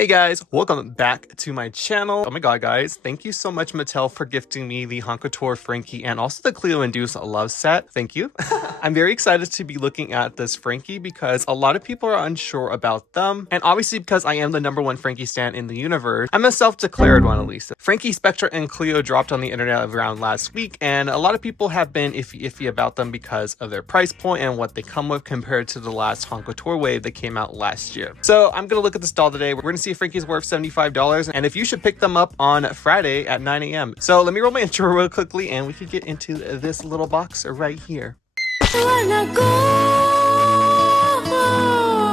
Hey guys, welcome back to my channel. Oh my god guys, thank you so much Mattel for gifting me the Couture Frankie and also the Cleo Induce Love set. Thank you. I'm very excited to be looking at this Frankie because a lot of people are unsure about them, and obviously because I am the #1 Frankie stan in the universe, I'm a self-declared one at least. Frankie, Spectra, and Cleo dropped on the internet around last week, and a lot of people have been iffy about them because of their price point and what they come with compared to the last Couture wave that came out last year. So I'm gonna look at this doll today. We're gonna see if Frankie's worth $75 and if you should pick them up on Friday at 9 a.m. So let me roll my intro real quickly and we could get into this little box right here.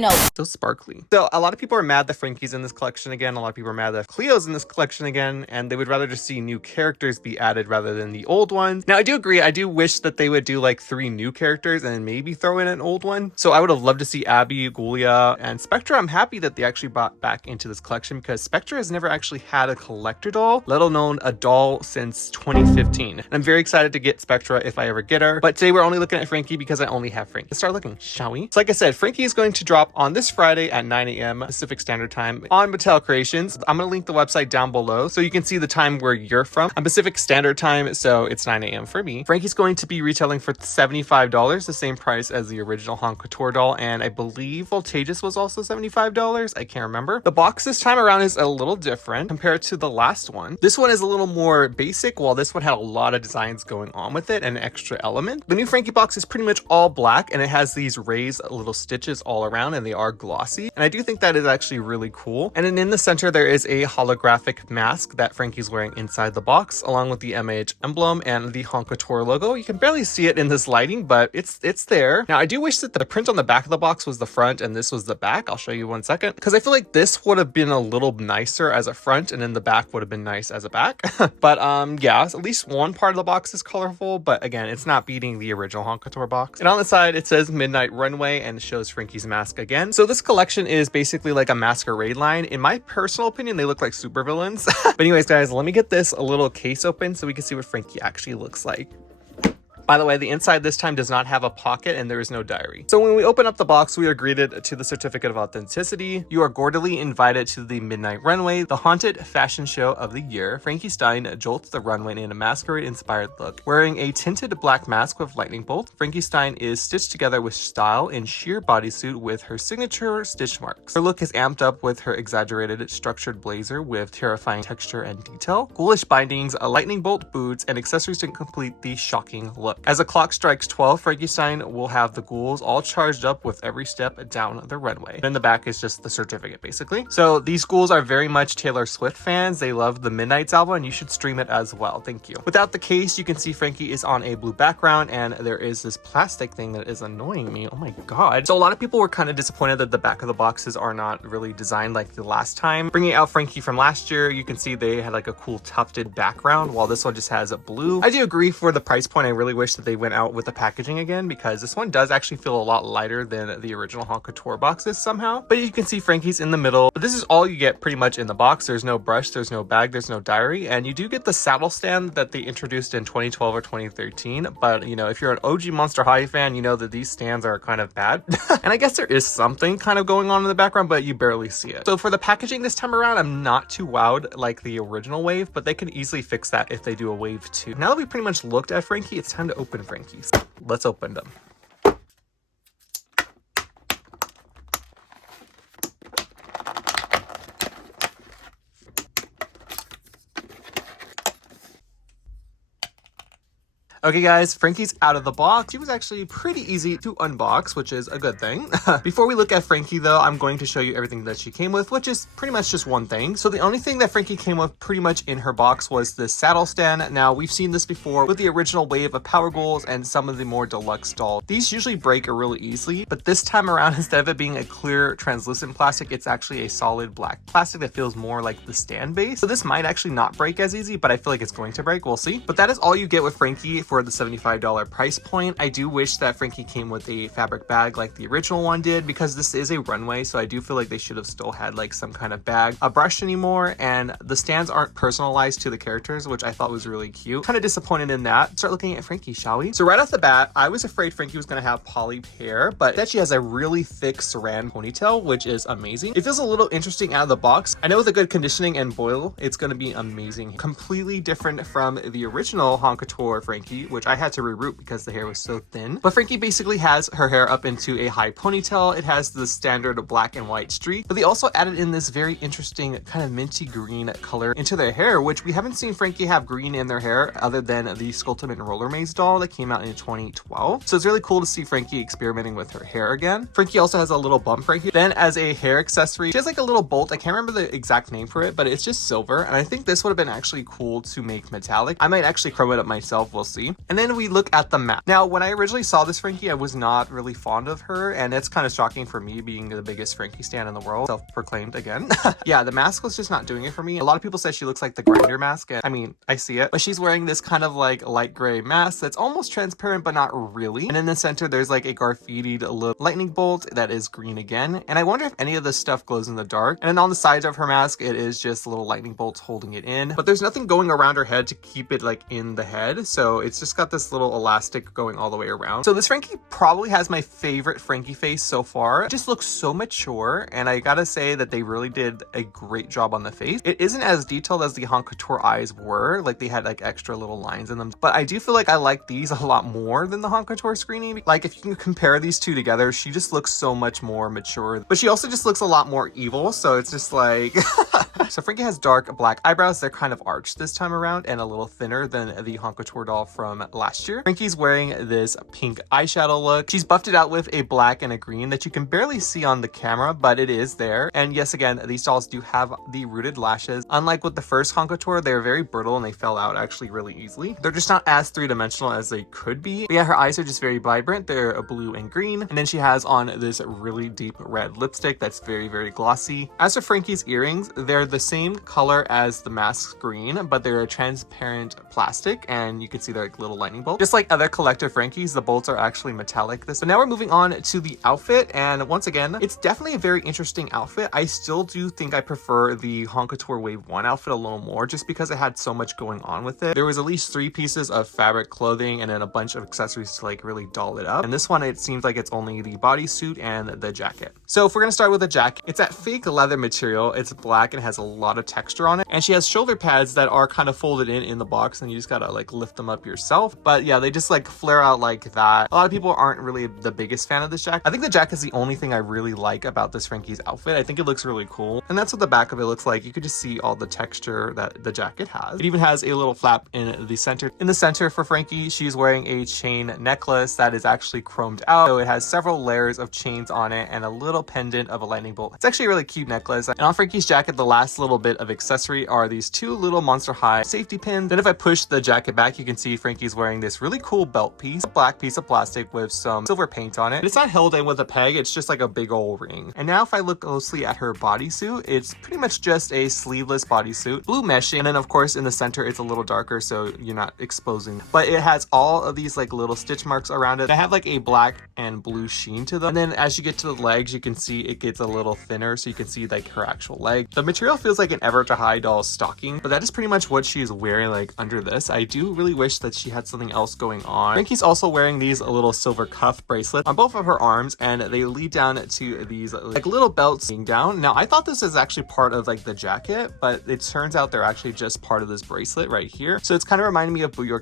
No. So sparkly. So a lot of people are mad that Frankie's in this collection again. A lot of people are mad that Cleo's in this collection again, and they would rather just see new characters be added rather than the old ones. Now I do agree. I do wish that they would do like 3 new characters and maybe throw in an old one. So I would have loved to see Abby, Gulia, and Spectra. I'm happy that they actually brought back into this collection because Spectra has never actually had a collector doll, let alone a doll, since 2015. And I'm very excited to get Spectra if I ever get her. But today we're only looking at Frankie because I only have Frankie. Let's start looking, shall we? So like I said, Frankie is going to drop on this Friday at 9 a.m. Pacific Standard Time on Mattel Creations. I'm going to link the website down below so you can see the time where you're from. I'm Pacific Standard Time, so it's 9 a.m. for me. Frankie's going to be retailing for $75, the same price as the original Couture doll, and I believe Voltageous was also $75. I can't remember. The box this time around is a little different compared to the last one. This one is a little more basic, while this one had a lot of designs going on with it and an extra element. The new Frankie box is pretty much all black, and it has these raised little stitches all around, and they are glossy, and I do think that is actually really cool. And then in the center there is a holographic mask that Frankie's wearing inside the box, along with the MH emblem and the Couture logo. You can barely see it in this lighting, but it's there. Now I do wish that the print on the back of the box was the front and this was the back. I'll show you one second, because I feel like this would have been a little nicer as a front, and then the back would have been nice as a back. But yeah, at least one part of the box is colorful, but again, it's not beating the original Couture box. And on the side it says Midnight Runway and it shows Frankie's mask again. So this collection is basically like a masquerade line. In my personal opinion, they look like supervillains. But anyways, guys, let me get this a little case open so we can see what Frankie actually looks like. By the way, the inside this time does not have a pocket and there is no diary. So when we open up the box, we are greeted to the certificate of authenticity. You are cordially invited to the Midnight Runway, the haunted fashion show of the year. Frankie Stein jolts the runway in a masquerade-inspired look. Wearing a tinted black mask with lightning bolt, Frankie Stein is stitched together with style in sheer bodysuit with her signature stitch marks. Her look is amped up with her exaggerated structured blazer with terrifying texture and detail, ghoulish bindings, a lightning bolt boots, and accessories to complete the shocking look. As the clock strikes 12, Frankie Stein will have the ghouls all charged up with every step down the runway. Then the back is just the certificate, basically. So these ghouls are very much Taylor Swift fans. They love the Midnights album, and you should stream it as well. Thank you. Without the case, you can see Frankie is on a blue background, and there is this plastic thing that is annoying me. Oh my god. So a lot of people were kind of disappointed that the back of the boxes are not really designed like the last time. Bringing out Frankie from last year, you can see they had like a cool tufted background, while this one just has a blue. I do agree for the price point. I really wish that they went out with the packaging again, because this one does actually feel a lot lighter than the original Couture boxes somehow. But you can see Frankie's in the middle. But this is all you get pretty much in the box. There's no brush, there's no bag, there's no diary, and you do get the saddle stand that they introduced in 2012 or 2013. But you know, if you're an OG Monster High fan, you know that these stands are kind of bad. And I guess there is something kind of going on in the background, but you barely see it. So for the packaging this time around, I'm not too wowed like the original wave, but they can easily fix that if they do a wave 2. Now that we pretty much looked at Frankie, it's time to open Frankie's. Let's open them. Okay guys, Frankie's out of the box. She was actually pretty easy to unbox, which is a good thing. Before we look at Frankie though, I'm going to show you everything that she came with, which is pretty much just one thing. So the only thing that Frankie came with pretty much in her box was this saddle stand. Now we've seen this before with the original wave of Power Ghouls and some of the more deluxe dolls. These usually break really easily, but this time around, instead of it being a clear translucent plastic, it's actually a solid black plastic that feels more like the stand base. So this might actually not break as easy, but I feel like it's going to break. We'll see. But that is all you get with Frankie for the $75 price point. I do wish that Frankie came with a fabric bag like the original one did, because this is a runway, so I do feel like they should have still had like some kind of bag. A brush anymore, and the stands aren't personalized to the characters, which I thought was really cute. Kind of disappointed in that. Start looking at Frankie, shall we? So right off the bat, I was afraid Frankie was going to have poly hair, but that she has a really thick saran ponytail, which is amazing. It feels a little interesting out of the box. I know with a good conditioning and boil, it's going to be amazing. Completely different from the original Couture Frankie, which I had to reroute because the hair was so thin. But Frankie basically has her hair up into a high ponytail. It has the standard black and white streak, but they also added in this very interesting kind of minty green color into their hair, which we haven't seen Frankie have green in their hair other than the Sculptum and Roller Maze doll that came out in 2012. So it's really cool to see Frankie experimenting with her hair again. Frankie also has a little bump right here. Then as a hair accessory, she has like a little bolt. I can't remember the exact name for it, but it's just silver. And I think this would have been actually cool to make metallic. I might actually chrome it up myself. We'll see. And then we look at the mask. Now, when I originally saw this Frankie, I was not really fond of her. And it's kind of shocking for me being the biggest Frankie stan in the world. Self-proclaimed again. Yeah, the mask was just not doing it for me. A lot of people said she looks like the Grinder mask. And I mean, I see it. But she's wearing this kind of like light gray mask that's almost transparent, but not really. And in the center, there's like a graffitied little lightning bolt that is green again. And I wonder if any of this stuff glows in the dark. And then on the sides of her mask, it is just little lightning bolts holding it in. But there's nothing going around her head to keep it like in the head. So it's just got this little elastic going all the way around. So this Frankie probably has my favorite Frankie face so far. It just looks so mature. And I gotta say that they really did a great job on the face. It isn't as detailed as the Couture eyes were. Like they had like extra little lines in them. But I do feel like I like these a lot more than the Couture screening. Like if you can compare these two together, she just looks so much more mature. But she also just looks a lot more evil. So it's just like... So Frankie has dark black eyebrows. They're kind of arched this time around and a little thinner than the Couture doll from last year. Frankie's wearing this pink eyeshadow look. She's buffed it out with a black and a green that you can barely see on the camera, but it is there. And yes, again, these dolls do have the rooted lashes. Unlike with the first Couture, they're very brittle and they fell out actually really easily. They're just not as three-dimensional as they could be. But yeah, her eyes are just very vibrant. They're a blue and green. And then she has on this really deep red lipstick that's very, very glossy. As for Frankie's earrings, they're the same color as the mask green, but they're a transparent plastic, and you can see they're like little lightning bolts. Just like other collector Frankies, the bolts are actually metallic. But now we're moving on to the outfit, and once again, it's definitely a very interesting outfit. I still do think I prefer the Couture Wave 1 outfit a little more, just because it had so much going on with it. There was at least 3 pieces of fabric clothing and then a bunch of accessories to like really doll it up. And this one, it seems like it's only the bodysuit and the jacket. So if we're gonna start with the jacket, it's that fake leather material. It's black and has a lot of texture on it, and she has shoulder pads that are kind of folded in the box, and you just gotta like lift them up yourself. But yeah, they just like flare out like that. A lot of people aren't really the biggest fan of this jacket. I think the jacket is the only thing I really like about this Frankie's outfit. I think it looks really cool, and that's what the back of it looks like. You could just see all the texture that the jacket has. It even has a little flap in the center. In the center for Frankie, she's wearing a chain necklace that is actually chromed out, so it has several layers of chains on it and a little pendant of a lightning bolt. It's actually a really cute necklace. And on Frankie's jacket, the last little bit of accessory are these 2 little Monster High safety pins. Then if I push the jacket back, you can see Frankie's wearing this really cool belt piece, a black piece of plastic with some silver paint on it. It's not held in with a peg, it's just like a big old ring. And now if I look closely at her bodysuit, it's pretty much just a sleeveless bodysuit, blue meshing, and then of course in the center it's a little darker so you're not exposing. But it has all of these like little stitch marks around it. They have like a black and blue sheen to them. And then as you get to the legs, you can see it gets a little thinner, so you can see like her actual leg. The material feels like an Ever to High doll stocking, but that is pretty much what she's wearing like under this. I do really wish that she had something else going on. Frankie's also wearing these little silver cuff bracelets on both of her arms, and they lead down to these like little belts being down. Now I thought this is actually part of like the jacket, but it turns out they're actually just part of this bracelet right here. So it's kind of reminding me of Boo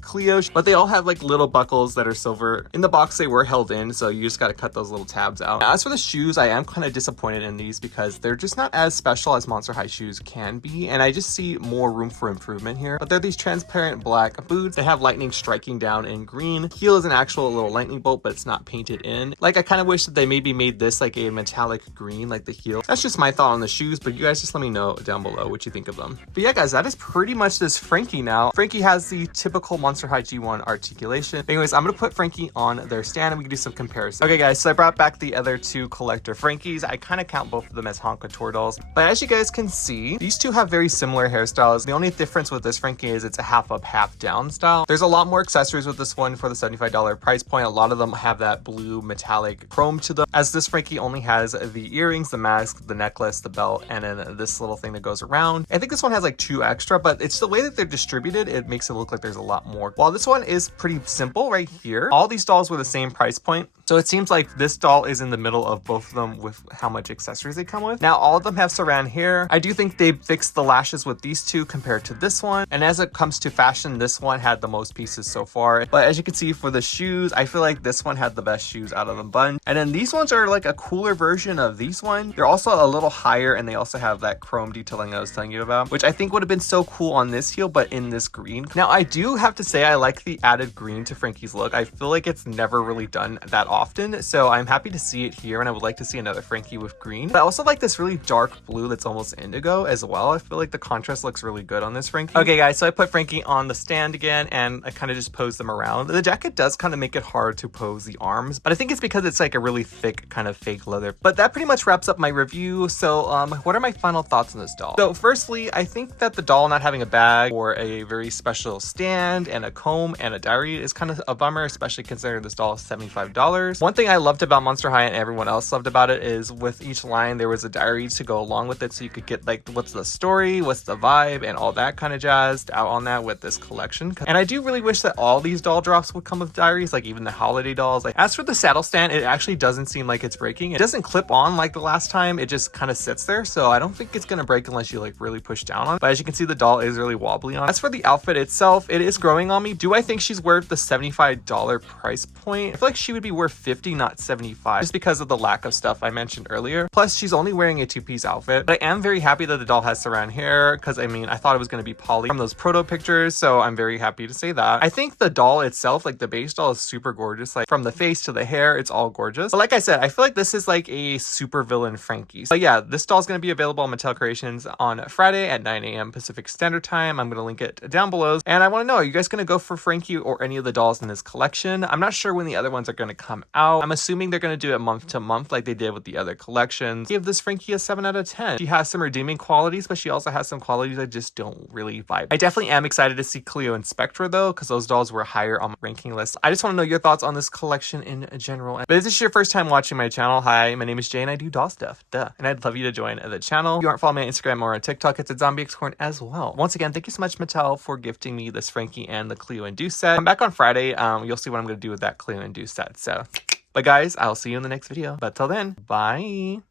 Cleo, but they all have like little buckles that are silver. In the box they were held in, so you just got to cut those little tabs out. Now, as for the shoes, I am kind of disappointed in these because they're just not as special as Monster High shoes can be, and I just see more room for improvement here. But they're these transparent black boots. They have lightning striking down in green. Heel is an actual little lightning bolt, but it's not painted in. Like I kind of wish that they maybe made this like a metallic green like the heel. That's just my thought on the shoes, but you guys just let me know down below what you think of them. But yeah guys, that is pretty much this Frankie now. Frankie has the typical Monster High G1 articulation. Anyways, I'm gonna put Frankie on their stand and we can do some comparison. Okay guys, so I brought back the other 2 collector Frankies. I kind of count both of them as Couture dolls, but as you guys can see, these two have very similar hairstyles. The only difference with this Frankie is it's a half up, half down style. There's a lot more accessories with this one for the $75 price point. A lot of them have that blue metallic chrome to them, as this Frankie only has the earrings, the mask, the necklace, the belt, and then this little thing that goes around. I think this one has like 2 extra, but it's the way that they're distributed, it makes it look like there's a lot more. While this one is pretty simple right here, all these dolls were the same price point. So it seems like this doll is in the middle of both of them with how much accessories they come with. Now, all of them have saran hair. I do think they fixed the lashes with these two compared to this one. And as it comes to fashion, this one had the most pieces so far. But as you can see for the shoes, I feel like this one had the best shoes out of the bunch. And then these ones are like a cooler version of these ones. They're also a little higher, and they also have that chrome detailing I was telling you about, which I think would have been so cool on this heel, but in this green. Now, I do have to say I like the added green to Frankie's look. I feel like it's never really done that often, so I'm happy to see it here, and I would like to see another Frankie with green. But I also like this really dark blue that's almost indigo as well. I feel like the contrast looks really good on this Frankie. Okay guys, so I put Frankie on the stand again, and I kind of just posed them around. The jacket does kind of make it hard to pose the arms, but I think it's because it's like a really thick kind of fake leather. But that pretty much wraps up my review. So what are my final thoughts on this doll? So firstly, I think that the doll not having a bag or a very special stand and a comb and a diary is kind of a bummer, especially considering this doll is $75. One thing I loved about Monster High and everyone else loved about it is with each line there was a diary to go along with it, so you could get like what's the story, what's the vibe, and all that kind of jazz out on that with this collection. And I do really wish that all these doll drops would come with diaries, like even the holiday dolls. Like as for the saddle stand, it actually doesn't seem like it's breaking. It doesn't clip on like the last time, it just kind of sits there, so I don't think it's gonna break unless you like really push down on it. But as you can see, the doll is really wobbly on. As for the outfit itself, it is growing on me. Do I think she's worth the $75 price point? I feel like she would be worth $50, not $75, just because of the lack of stuff I mentioned earlier. Plus, she's only wearing a 2-piece outfit. But I am very happy that the doll has saran hair, because I mean, I thought it was going to be poly from those proto pictures, so I'm very happy to say that. I think the doll itself, like the base doll, is super gorgeous. Like from the face to the hair, it's all gorgeous. But like I said, I feel like this is like a super villain Frankie. So yeah, this doll is going to be available on Mattel Creations on Friday at 9 a.m. Pacific Standard Time. I'm going to link it down below. And I want to know, are you guys going to go for Frankie or any of the dolls in this collection? I'm not sure when the other ones are going to come out. I'm assuming they're going to do it month to month like they did with the other collections. Give this Frankie a 7 out of 10. She has some redeeming qualities, but she also has some qualities I just don't really vibe. I definitely am excited to see Cleo and Spectra though, because those dolls were higher on my ranking list. I just want to know your thoughts on this collection in general. But if this is your first time watching my channel, hi, my name is Jay and I do doll stuff, duh. And I'd love you to join the channel. If you aren't following me on Instagram or on TikTok, it's at ZombieXcorn as well. Once again, thank you so much Mattel for gifting me this Frankie and the Cleo and Deuce set. I'm back on Friday. You'll see what I'm going to do with that Cleo and Deuce set. So, but guys, I'll see you in the next video. But till then, bye.